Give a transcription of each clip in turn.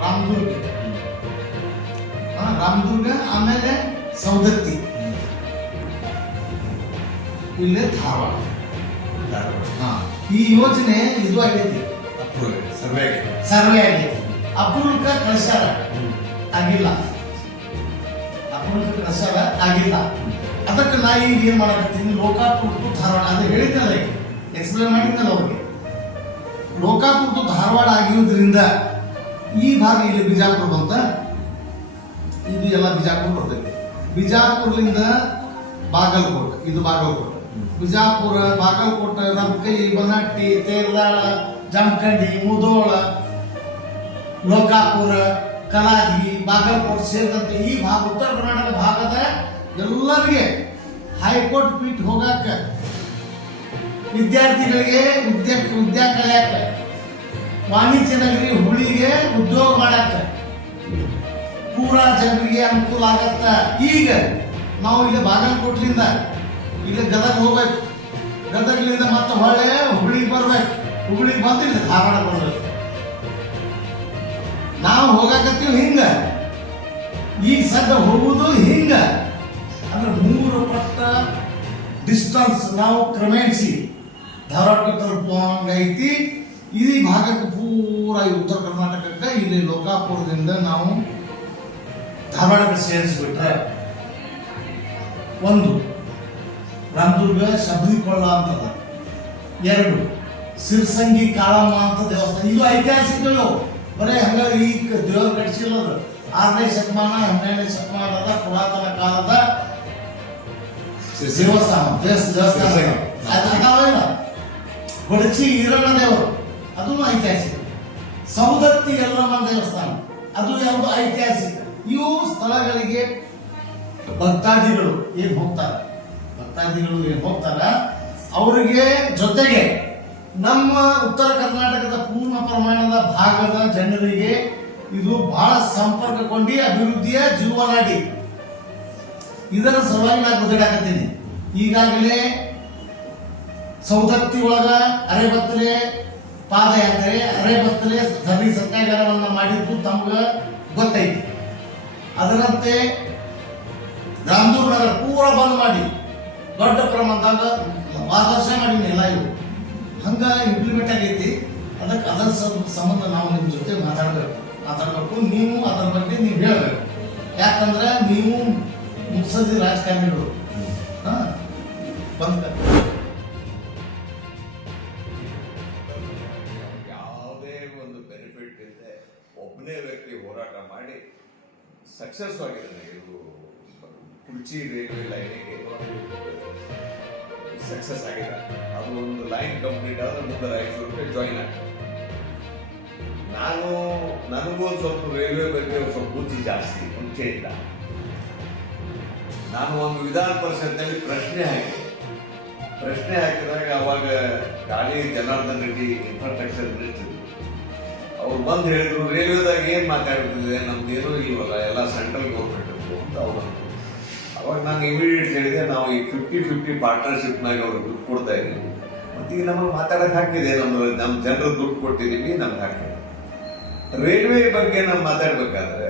ರಾಮದುರ್ಗ, ರಾಮದುರ್ಗ, ಆಮೇಲೆ ಸೌದತ್ತಿ, ಇಲ್ಲೇ ಧಾರವಾಡ. ಈ ಯೋಜನೆ ಇದು ಆಗೈತಿ, ಸರ್ವೆ ಆಗೈತಿ. ಅಪೂರ್ವಕ ಕಳಿಸ್ಯಾರ, ಆಗಿಲ್ಲ. ಅಪೂರ್ವಕ ಕಳಿಸ್ಯಾರ, ಆಗಿಲ್ಲ. ಅದಕ್ಕೆ ನಾ ಈಗ ಏನ್ ಮಾಡಕತ್ತೀನಿ, ಲೋಕಾಪುರ ಟು ಧಾರವಾಡ ಅದು ಹೇಳಿದ್ನಲ್ಲ, ಎಕ್ಸ್ಪ್ಲೇನ್ ಮಾಡಿದ್ನಲ್ಲ ಅವ್ರಿಗೆ. ಲೋಕಾಪುರ ಟು ಧಾರವಾಡ ಆಗಿರೋದ್ರಿಂದ ಈ ಭಾಗ ಇಲ್ಲಿ ಬಿಜಾಪುರ ಬಂತ, ಇದು ಎಲ್ಲ ಬಿಜಾಪುರ ಬರ್ತೈತಿ. ಬಿಜಾಪುರದಿಂದ ಬಾಗಲಕೋಟೆ, ಇದು ಬಾಗಲಕೋಟೆ. ಬಿಜಾಪುರ, ಬಾಗಲಕೋಟೆ, ರಬಕೈ, ಬನಟ್ಟಿ, ತೇರದಾಳ, ಜಮಖಂಡಿ, ಮುಧೋಳ, ಲೋಕಾಪುರ, ಕಲಾಗಿ, ಬಾಗಲಕೋಟೆ ಸೇರಿದಂತೆ ಈ ಭಾಗ, ಉತ್ತರ ಕರ್ನಾಟಕ ಭಾಗದ ಎಲ್ಲರಿಗೆ ಹೈಕೋರ್ಟ್ ಪೀಠ ಹೋಗಾಕ, ವಿದ್ಯಾರ್ಥಿಗಳಿಗೆ ವಿದ್ಯಾ ಕಲಿಯಾಕ, ವಾಣಿಜ್ಯ ನಗರಿ ಹುಳಿಗೆ ಉದ್ಯೋಗ ಮಾಡಾಕ ಪೂರಾ ಜನರಿಗೆ ಅನುಕೂಲ ಆಗತ್ತ. ಈಗ ನಾವು ಇಲ್ಲಿ ಬಾಗಲಕೋಟ್ಲಿಂದ ಇಲ್ಲಿ ಗದಗ ಹೋಗ್ಬೇಕು, ಗದಗ್ಲಿಂದ ಮತ್ತೆ ಹೊಳೆ ಹುಬ್ಳಿಗೆ ಬರ್ಬೇಕು, ಹುಬ್ಳಿಗೆ ಬಂದು ಇಲ್ಲಿ ಧಾರವಾಡ ಬರ್ಬೇಕು. ನಾವು ಹೋಗಾಕತ್ತೀವಿ ಹಿಂಗ, ಈಗ ಸದ್ಯ ಹೋಗುವುದು ಹಿಂಗ. ಅಂದ್ರೆ 3 ಪಟ್ಟ ಡಿಸ್ಟನ್ಸ್ ನಾವು ಕ್ರಮೇಣಿಸಿ ಧಾರವಾಡಕ್ಕೆ ತಲುಪುವಂಗೈತಿ. ಈ ಭಾಗಕ್ಕೆ ಪೂರ ಉತ್ತರ ಕರ್ನಾಟಕಕ್ಕೆ ಇಲ್ಲಿ ಲೋಕಾಪುರದಿಂದ ನಾವು ಧಾರವಾಡಕ್ಕೆ ಸೇರಿಸ್ಬಿಟ್ರೆ, ಒಂದು ರಾಮದುರ್ಗ ಶಬರಿಕೊಳ್ಳ ಅಂತದ, 2 ಸಿರ್ಸಂಗಿ ಕಾಳಮ್ಮ ಅಂತ ದೇವಸ್ಥಾನ. ಇದು ಐತಿಹಾಸಿಕಗಳು, ಬರೇ ಹಂಗ ಈ ದೇವ್ರ ಕಟ್ಟಿಸಿಲ್ಲ. 6ನೇ ಶತಮಾನ 12ನೇ ಶತಮಾನದ ಪುರಾತನ ಕಾಲದ ದೇವಸ್ಥಾನ. ಬಡಚಿ ಈರಣ್ಣ ದೇವರು, ಅದು ಐತಿಹಾಸಿಕ. ಸೌದತ್ತಿ ಯಲ್ಲಮ್ಮ ದೇವಸ್ಥಾನ, ಅದು ಯಾವುದು ಐತಿಹಾಸಿಕ. ಇವು ಸ್ಥಳಗಳಿಗೆ ಭಕ್ತಾದಿಗಳು ಏನ್ ಹೋಗ್ತಾರ, ಅವರಿಗೆ ಜೊತೆಗೆ ನಮ್ಮ ಉತ್ತರ ಕರ್ನಾಟಕದ ಪೂರ್ಣ ಪ್ರಮಾಣದ ಭಾಗದ ಜನರಿಗೆ ಇದು ಬಹಳ ಸಂಪರ್ಕಗೊಂಡು ಅಭಿವೃದ್ಧಿಯ ಜೀವನಾಡಿ. ಇದರ ಸಲುವಾಗಿ ನಾನು ಬದಲಾಕತ್ತೀನಿ. ಈಗಾಗಲೇ ಸೌದತ್ತಿ ಒಳಗ ಅರೆಬತ್ತಲೆ ಪಾದಯಾತ್ರೆ, ಅರೆಬತ್ತಲೆ ಧರಣಿ ಸತ್ಯಾಗ್ರಹವನ್ನ ಮಾಡಿದ್ದು ತಮ್ಗ ಗೊತ್ತೈತಿ. ಅದರಂತೆ ರಾಮದುರ್ಗ ನಗರ ಪೂರ ಬಂದ್ ಮಾಡಿ ದೊಡ್ಡ ಪ್ರಮಾಣದಾಗ ಆದರ್ಶ ಮಾಡಿನಿ ಎಲ್ಲ ಇವು ಹಂಗ ಇಂಪ್ಲಿಮೆಂಟ್ ಆಗೈತಿ. ಅದಕ್ಕೆ ಅದರ ಸಂಬಂಧ ನಾವು ನಿಮ್ಮ ಜೊತೆ ಮಾತಾಡಬೇಕು. ನೀವು ಅದರ ಬಗ್ಗೆ ನೀವು ಹೇಳಬೇಕು. ಯಾಕಂದ್ರೆ ನೀವು ಮುತ್ಸದಿ ರಾಜಕಾರಣಿಗಳು. ಯಾವುದೇ ಒಂದು ಬೆನಿಫಿಟ್ ಇಲ್ಲದೆ ಒಬ್ಬನೇ ವ್ಯಕ್ತಿ ಹೋರಾಟ ಮಾಡಿ ಸಕ್ಸಸ್ ಆಗಿದ್ದಾನೆ. ಇದು ಕುರ್ಚಿ ರೈಲ್ವೆ ಲೈನಿಗೆ ಸಕ್ಸಸ್ ಆಗಿದೆ. ಅದು ಒಂದು ಲೈನ್ ಕಂಪ್ಲೀಟ್ ಆದ್ರೆ ಮುಂದೆ 500 ರೂಪಾಯಿ ಜಾಯಿನ್ ಆಗ್ತದೆ. ನನಗೂ ಸ್ವಲ್ಪ ರೈಲ್ವೆ ಬಗ್ಗೆ ಸ್ವಲ್ಪ ಬುದ್ಧಿ ಜಾಸ್ತಿ ಮುಂಚೆ ಇಲ್ಲ. ನಾನು ಒಂದು ವಿಧಾನ ಪರಿಷತ್ನಲ್ಲಿ ಪ್ರಶ್ನೆ ಹಾಕಿದಾಗ ಅವಾಗ ಗಾಳಿ ಜನಾರ್ದನ್ ರೆಡ್ಡಿ ಇನ್ಫ್ರಾಸ್ಟ್ರಕ್ಚರ್ ಮಿನಿಸ್ಟರ್ ಅವ್ರು ಬಂದು ಹೇಳಿದ್ರು, ರೈಲ್ವೆದಾಗ ಏನು ಮಾತಾಡ್ತಿದೆ, ನಮ್ದೇನೂ ಇಲ್ವಲ್ಲ, ಎಲ್ಲ ಸೆಂಟ್ರಲ್ ಗೌರ್ಮೆಂಟ್ ಅಂತ ಅವರು. ಅವಾಗ ನಾನು ಇಮಿಡಿಯೇಟ್ ಹೇಳಿದೆ, ನಾವು ಈ 50-50 ಪಾರ್ಟ್ನರ್ಶಿಪ್ನಾಗ ಅವ್ರಿಗೆ ದುಡ್ಡು ಕೊಡ್ತಾ ಇದ್ದೀವಿ. ಮತ್ತು ಈಗ ನಮಗೆ ಮಾತಾಡೋಕೆ ಹಾಕಿದೆ, ನಮ್ಮ ಜನರು ದುಡ್ಡು ಕೊಟ್ಟಿದ್ದೀವಿ, ನಮ್ಗೆ ಹಾಕಿದೆ. ರೈಲ್ವೆ ಬಗ್ಗೆ ನಾವು ಮಾತಾಡ್ಬೇಕಾದ್ರೆ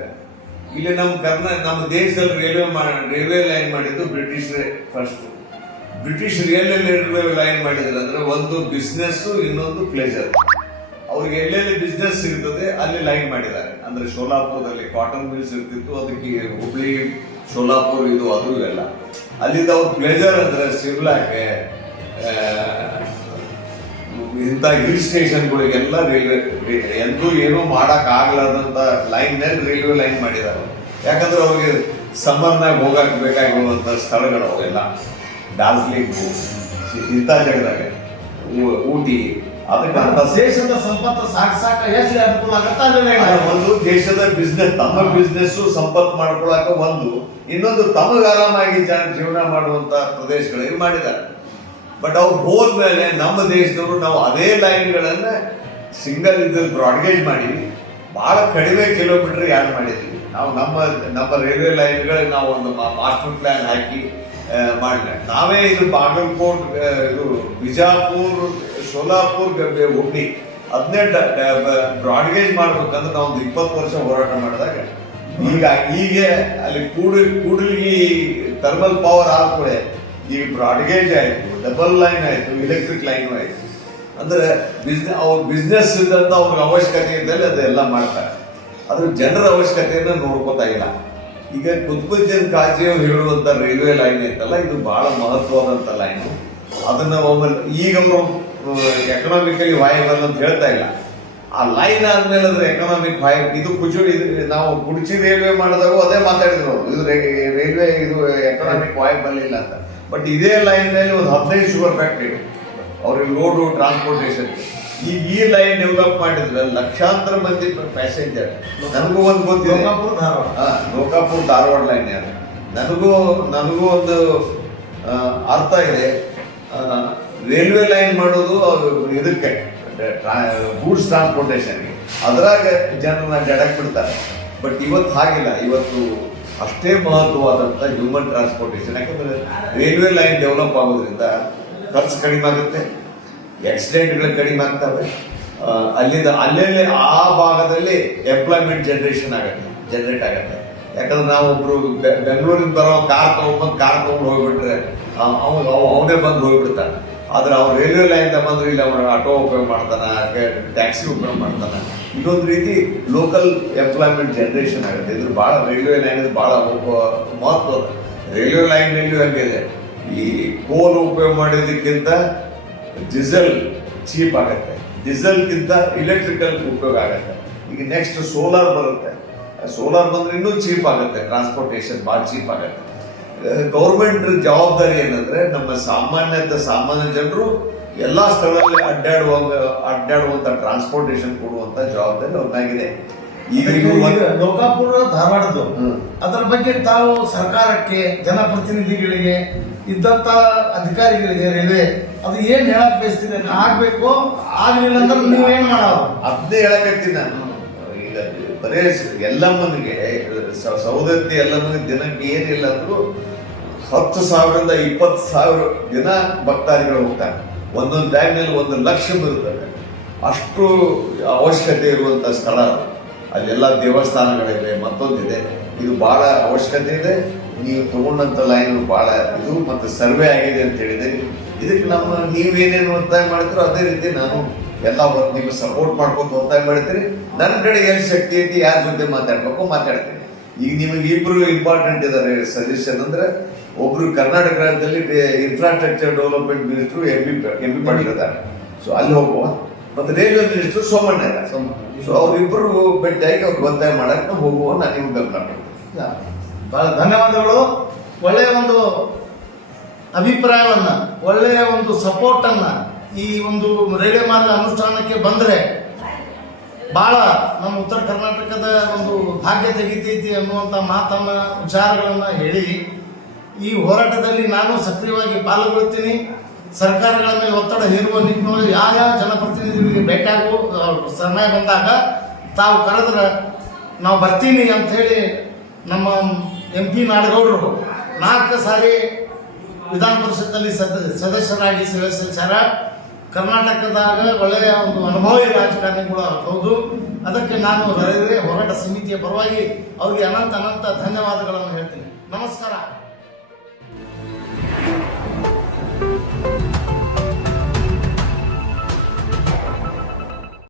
ಇಲ್ಲಿ ನಮ್ಮ ದೇಶದಲ್ಲಿ ರೈಲ್ವೆ ಲೈನ್ ಮಾಡಿದ್ದು ಬ್ರಿಟಿಷರೇ ಫಸ್ಟ್. ಬ್ರಿಟಿಷರು ಎಲ್ಲೆಲ್ಲಿ ರೈಲ್ವೆ ಲೈನ್ ಮಾಡಿದ್ರು ಅಂದ್ರೆ, ಒಂದು ಬಿಸ್ನೆಸ್, ಇನ್ನೊಂದು ಪ್ಲೇಜರ್. ಅವ್ರಿಗೆ ಎಲ್ಲೆಲ್ಲಿ ಬಿಸ್ನೆಸ್ ಸಿಗ್ತದೆ ಅಲ್ಲಿ ಲೈನ್ ಮಾಡಿದ್ದಾರೆ. ಅಂದ್ರೆ ಶೋಲಾಪುರದಲ್ಲಿ ಕಾಟನ್ ಮಿಲ್ಸ್ ಇರ್ತಿತ್ತು, ಅದಕ್ಕೆ ಹುಬ್ಳಿ ಶೋಲಾಪುರ ಇದು ಅದು ಎಲ್ಲ. ಅಲ್ಲಿಂದ ಅವ್ರ ಪ್ಲೇಜರ್ ಅಂದ್ರೆ ಸಿಮ್ಲಾಕ್ಕೆ ಇಂಥ ಹಿಲ್ ಸ್ಟೇಷನ್ಗಳಿಗೆಲ್ಲ ರೈಲ್ವೆ ಎಂದೂ ಏನೂ ಮಾಡಕ್ ಆಗ್ಲಾರ್ದಂತ ಲೈನ್ನಲ್ಲಿ ರೈಲ್ವೆ ಲೈನ್ ಮಾಡಿದ್ದಾರೆ. ಯಾಕಂದ್ರೆ ಅವ್ರಿಗೆ ಸಮ್ಮರ್ನಾಗ ಹೋಗಕ್ ಬೇಕಾಗಿರುವಂತ ಸ್ಥಳಗಳು ಅವೆಲ್ಲ ಡಾರ್ಜಿಲಿಂಗ್ ಇಂಥ ಜಾಗದಾಗ, ಊಟಿ, ಅದಕ್ಕೆ ದೇಶದ ಸಂಪತ್ತು ಸಾಕ ಎಷ್ಟು ಅನುಕೂಲ ಆಗತ್ತೆ. ಒಂದು ದೇಶದ ಬಿಸ್ನೆಸ್, ತಮ್ಮ ಬಿಸ್ನೆಸ್ ಸಂಪತ್ತು ಮಾಡ್ಕೊಳಕ ಒಂದು, ಇನ್ನೊಂದು ತಮಗೆ ಆರಾಮಾಗಿ ಜೀವನ ಮಾಡುವಂತ ಪ್ರದೇಶಗಳಿಗೆ ಮಾಡಿದ್ದಾರೆ. ಬಟ್ ಅವ್ರು ಹೋದ್ಮೇಲೆ ನಮ್ಮ ದೇಶದವರು ನಾವು ಅದೇ ಲೈನ್ಗಳನ್ನ ಸಿಂಗಲ್ ಇದ್ರಲ್ಲಿ ಬ್ರಾಡ್ಗೇಜ್ ಮಾಡಿ ಬಹಳ ಕಡಿಮೆ ಕಿಲೋಮೀಟರ್ ಯಾರು ಮಾಡಿದ್ವಿ ನಾವು. ನಮ್ಮ ರೈಲ್ವೆ ಲೈನ್ಗಳಿಗೆ ನಾವು ಒಂದು ಮಾಸ್ಟರ್ ಪ್ಲಾನ್ ಹಾಕಿ ಮಾಡಿದ್ರೆ ನಾವೇ ಇದು ಬಾಗಲಕೋಟ್, ಇದು ಬಿಜಾಪುರ್ ಸೋಲಾಪುರ್ ಹುಬ್ಳಿ ಅದನ್ನೇ ಬ್ರಾಡ್ಗೇಜ್ ಮಾಡ್ಬೇಕಂದ್ರೆ ನಾವು ಒಂದು 20 ವರ್ಷ ಹೋರಾಟ ಮಾಡಿದಾಗ ಈಗ ಅಲ್ಲಿ ಕೂಡಲಿಗೆ ಥರ್ಮಲ್ ಪವರ್ ಆದ್ಕೂಡೆ ಈಗ ಬ್ರಾಡ್ಗೇಜ್ ಆಯ್ತು, ಡಬಲ್ ಲೈನ್ ಆಯ್ತು, ಎಲೆಕ್ಟ್ರಿಕ್ ಲೈನ್ ಆಯ್ತು. ಅಂದ್ರೆ ಅವ್ರ ಬಿಸ್ನೆಸ್ ಇದ್ದಂತ ಅವ್ರಿಗೆ ಅವಶ್ಯಕತೆ ಇದ್ದಲ್ಲಿ ಅದೆಲ್ಲ ಮಾಡ್ತಾರೆ. ಅದ್ರ ಜನರ ಅವಶ್ಯಕತೆಯನ್ನ ನೋಡ್ಕೋತಾ ಇಲ್ಲ. ಈಗ ಕುತುಬುದ್ದೀನ್ ಕಾಜಿ ಅವ್ರು ಹೇಳುವಂತ ರೈಲ್ವೆ ಲೈನ್ ಐತಲ್ಲ, ಇದು ಬಹಳ ಮಹತ್ವದಂತ ಲೈನ್. ಅದನ್ನ ಒಮ್ಮೆ ಈಗ ಅವರು ಎಕನಾಮಿಕಲಿ ವಾಯಬಲ್ ಅಂತ ಹೇಳ್ತಾ ಇಲ್ಲ. ಆ ಲೈನ್ ಆದ್ಮೇಲೆ ಅದ್ರ ಎಕನಾಮಿಕ್ ಇದು ನಾವು ಕುಡ್ಚಿ ರೈಲ್ವೆ ಮಾಡಿದಾಗ ಅದೇ ಮಾತಾಡಿದ್ರು ಅವರು, ಇದು ರೈಲ್ವೆ ಇದು ಎಕನಾಮಿಕ್ ವಾಯಬಲ್ ಇಲ್ಲ ಅಂತ. ಬಟ್ ಇದೇ ಲೈನ್ ನಲ್ಲಿ ಒಂದು 15 ಶುಗರ್ ಫ್ಯಾಕ್ಟ್ರಿ ಅವ್ರಿಗೆ ರೋಡು ಟ್ರಾನ್ಸ್ಪೋರ್ಟೇಷನ್. ಈಗ ಈ ಲೈನ್ ಡೆವಲಪ್ ಮಾಡಿದ್ರೆ ಲಕ್ಷಾಂತರ ಮಂದಿ ಪ್ಯಾಸೆಂಜರ್. ನನಗೂ ಒಂದು ಗೊತ್ತಿದೆ, ಲೋಕಾಪುರ್ ಧಾರವಾಡ ಲೈನ್ ಯಾರು ನನಗೂ ಒಂದು ಅರ್ಥ ಇದೆ. ರೈಲ್ವೆ ಲೈನ್ ಮಾಡೋದು ಇದಕ್ಕೆ ಗೂಡ್ಸ್ ಟ್ರಾನ್ಸ್ಪೋರ್ಟೇಷನ್ಗೆ, ಅದ್ರಾಗ ಜನರನ್ನ ಜಡಕ್ ಬಿಡ್ತಾರೆ. ಬಟ್ ಇವತ್ತು ಹಾಗಿಲ್ಲ. ಇವತ್ತು ಅಷ್ಟೇ ಮಹತ್ವವಾದಂಥ ಹ್ಯೂಮನ್ ಟ್ರಾನ್ಸ್ಪೋರ್ಟೇಷನ್. ಯಾಕಂದ್ರೆ ರೈಲ್ವೆ ಲೈನ್ ಡೆವಲಪ್ ಆಗೋದ್ರಿಂದ ಖರ್ಚು ಕಡಿಮೆ ಆಗುತ್ತೆ, ಆಕ್ಸಿಡೆಂಟ್ಗಳು ಕಡಿಮೆ ಆಗ್ತವೆ. ಅಲ್ಲೇ ಆ ಭಾಗದಲ್ಲಿ ಎಂಪ್ಲಾಯ್ಮೆಂಟ್ ಜನರೇಟ್ ಆಗತ್ತೆ. ಯಾಕಂದ್ರೆ ನಾವು ಒಬ್ರು ಬೆಂಗಳೂರಿಂದ ಬರೋ ಕಾರ್ ತಗೊಂಡು ಹೋಗ್ಬಿಟ್ರೆ ಅವನೇ ಬಂದು ಹೋಗ್ಬಿಡ್ತಾನೆ. ಆದ್ರೆ ಅವ್ರು ರೈಲ್ವೆ ಲೈನ್ ಬಂದ್ರೆ ಇಲ್ಲಿ ಅವ್ರು ಆಟೋ ಉಪಯೋಗ ಮಾಡ್ತಾನ, ಟ್ಯಾಕ್ಸಿ ಉಪಯೋಗ ಮಾಡ್ತಾನ. ಇದೊಂದು ರೀತಿ ಲೋಕಲ್ ಎಂಪ್ಲಾಯ್ಮೆಂಟ್ ಜನರೇಷನ್ ಆಗುತ್ತೆ. ಇದ್ರ ಬಹಳ ರೈಲ್ವೆ ಲೈನ್ ಬಹಳ ಮಹತ್ವ. ರೈಲ್ವೆ ಲೈನ್ ಹಂಗಿದೆ, ಈ ಕೋಲ್ ಉಪಯೋಗ ಮಾಡೋದಕ್ಕಿಂತ ಡೀಸೆಲ್ ಚೀಪ್ ಆಗುತ್ತೆ, ಡೀಸೆಲ್ಗಿಂತ ಇಲೆಕ್ಟ್ರಿಕಲ್ ಉಪಯೋಗ ಆಗುತ್ತೆ. ಈಗ ನೆಕ್ಸ್ಟ್ ಸೋಲಾರ್ ಬರುತ್ತೆ, ಸೋಲಾರ್ ಬಂದ್ರೆ ಇನ್ನೂ ಚೀಪ್ ಆಗುತ್ತೆ, ಟ್ರಾನ್ಸ್ಪೋರ್ಟೇಷನ್ ಭಾಳ ಚೀಪ್ ಆಗುತ್ತೆ. ಗೌರ್ಮೆಂಟ್ ಜವಾಬ್ದಾರಿ ಏನಂದ್ರೆ ನಮ್ಮ ಸಾಮಾನ್ಯ ಜನರು ಎಲ್ಲಾ ಸ್ಥಳದಲ್ಲಿ ಅಡ್ಡಾಡುವಂತ ಟ್ರಾನ್ಸ್ಪೋರ್ಟೇಷನ್ ಕೊಡುವಂತ ಜವಾಬ್ದಾರಿ ಅವ್ರನ್ನಾಗಿದೆ. ಈಗ ಲೋಕಾಪುರ ಧಾರವಾಡದ್ದು ಅದರ ಬಗ್ಗೆ ತಾವು ಸರ್ಕಾರಕ್ಕೆ, ಜನಪ್ರತಿನಿಧಿಗಳಿಗೆ, ಇದ್ದಂತ ಅಧಿಕಾರಿಗಳಿಗೆ ರೈಲ್ವೆ ಅದು ಏನ್ ಹೇಳಕ್ ಬಯಸ್ತೀನಿ, ಆಗ್ಬೇಕು ಆಗ್ಲಿಲ್ಲ ಅಂದ್ರೆ ನೀವೇನ್ ಮಾಡೋದು ಅದನ್ನೇ ಹೇಳಕತ್ತೀನಿ ನಾನು. ಈಗ ಬರೇ ಎಲ್ಲಮ್ಮನಿಗೆ ಸೌದತ್ತಿ ಎಲ್ಲಮ್ಮನಿಗೆ ದಿನಕ್ಕೆ ಏನಿಲ್ಲ ಅಂದ್ರೂ 10,000 ರಿಂದ 20,000 ದಿನ ಭಕ್ತಾದಿಗಳು ಹೋಗ್ತಾರೆ. ಒಂದೊಂದು ಬ್ಯಾಗ್ನಲ್ಲಿ 1 ಲಕ್ಷ ಬರುತ್ತದೆ. ಅಷ್ಟು ಅವಶ್ಯಕತೆ ಇರುವಂತ ಸ್ಥಳ. ಅಲ್ಲೆಲ್ಲ ದೇವಸ್ಥಾನಗಳಿವೆ, ಮತ್ತೊಂದಿದೆ. ಇದು ಬಹಳ ಅವಶ್ಯಕತೆ ಇದೆ. ನೀವು ತಗೊಂಡಂತ ಲೈನ್ ಬಹಳ ಇದು ಮತ್ತೆ ಸರ್ವೆ ಆಗಿದೆ ಅಂತ ಹೇಳಿದೆ. ಇದಕ್ಕೆ ನೀವೇನೇನು ಒತ್ತಾಯ ಮಾಡ್ತೀರೋ ಅದೇ ರೀತಿ ನಾನು ಎಲ್ಲ ನಿಮ್ಗೆ ಸಪೋರ್ಟ್ ಮಾಡ್ಕೊಂಡು ಒತ್ತಾಯ ಮಾಡ್ತೀರಿ. ನನ್ನ ಕಡೆ ಏನು ಶಕ್ತಿ ಐತಿ, ಯಾರ ಜೊತೆ ಮಾತಾಡ್ಬೇಕು ಮಾತಾಡ್ತೀನಿ. ಈಗ ನಿಮಗೆ ಇಬ್ರು ಇಂಪಾರ್ಟೆಂಟ್ ಇದ್ದಾರೆ ಸಜೆಷನ್. ಅಂದ್ರೆ ಒಬ್ರು ಕರ್ನಾಟಕ ರಾಜ್ಯದಲ್ಲಿ infrastructure development minister M P Patil ಇದ್ದಾರೆ. ಸೊ ಅಲ್ಲಿ ಹೋಗುವ. ಮತ್ತೆ ರೈಲ್ವೆ ಮಿನಿಸ್ಟರ್ ಸೋಮಣ್ಣ ಇದ್ದಾರೆ. ಸೊ ಅವ್ರಿಬ್ರು ಭೇಟಿಯಾಗಿ ಅವ್ರಿಗೆ ಒತ್ತಾಯ ಮಾಡಕ್ಕೆ ಹೋಗುವ. ನಾನು ನಿಮ್ಗೆ ಬೆಂಬಲ ಮಾಡ್ತೀನಿ. ಬಹಳ ಧನ್ಯವಾದಗಳು. ಒಳ್ಳೆಯ ಒಂದು ಅಭಿಪ್ರಾಯವನ್ನ, ಒಳ್ಳೆಯ ಒಂದು ಸಪೋರ್ಟ್ ಅನ್ನ ಈ ಒಂದು ರೈಲ್ವೆ ಮಾರ್ಗ ಅನುಷ್ಠಾನಕ್ಕೆ ಬಂದ್ರೆ ಬಹಳ ನಮ್ಮ ಉತ್ತರ ಕರ್ನಾಟಕದ ಒಂದು ಭಾಗ್ಯ ತೆಗಿತೈತಿ ಅನ್ನುವಂಥ ಮಾತನ್ನ, ವಿಚಾರಗಳನ್ನ ಹೇಳಿ ಈ ಹೋರಾಟದಲ್ಲಿ ನಾನು ಸಕ್ರಿಯವಾಗಿ ಪಾಲ್ಗೊಳ್ತೀನಿ. ಸರ್ಕಾರಗಳ ಮೇಲೆ ಒತ್ತಡ ಹೇರುವ ನಿಟ್ಟಿನಲ್ಲಿ ಯಾವ ಜನಪ್ರತಿನಿಧಿಗಳಿಗೆ ಭೇಟಿಯಾಗುವ ಸಮಯ ಬಂದಾಗ ತಾವು ಕರೆದ್ರೆ ನಾವು ಬರ್ತೀನಿ ಅಂತ ಹೇಳಿ ನಮ್ಮ MP ನಾಡಗೌಡರು 4 ಸಾರಿ ವಿಧಾನ ಪರಿಷತ್ನಲ್ಲಿ ಸದಸ್ಯರಾಗಿ ಸೇವೆ ಸಲ್ಲಿಸ್ಯಾರ. ಕರ್ನಾಟಕದಾಗ ಒಳ್ಳೆಯ ಒಂದು ಅನುಭವಿ ರಾಜಕಾರಣಿಗಳು ಹೌದು. ಅದಕ್ಕೆ ನಾನು ರೈಲ್ವೆ ಹೋರಾಟ ಸಮಿತಿಯ ಪರವಾಗಿ ಅವರಿಗೆ ಅನಂತ ಧನ್ಯವಾದಗಳನ್ನು ಹೇಳ್ತೀನಿ. ನಮಸ್ಕಾರ.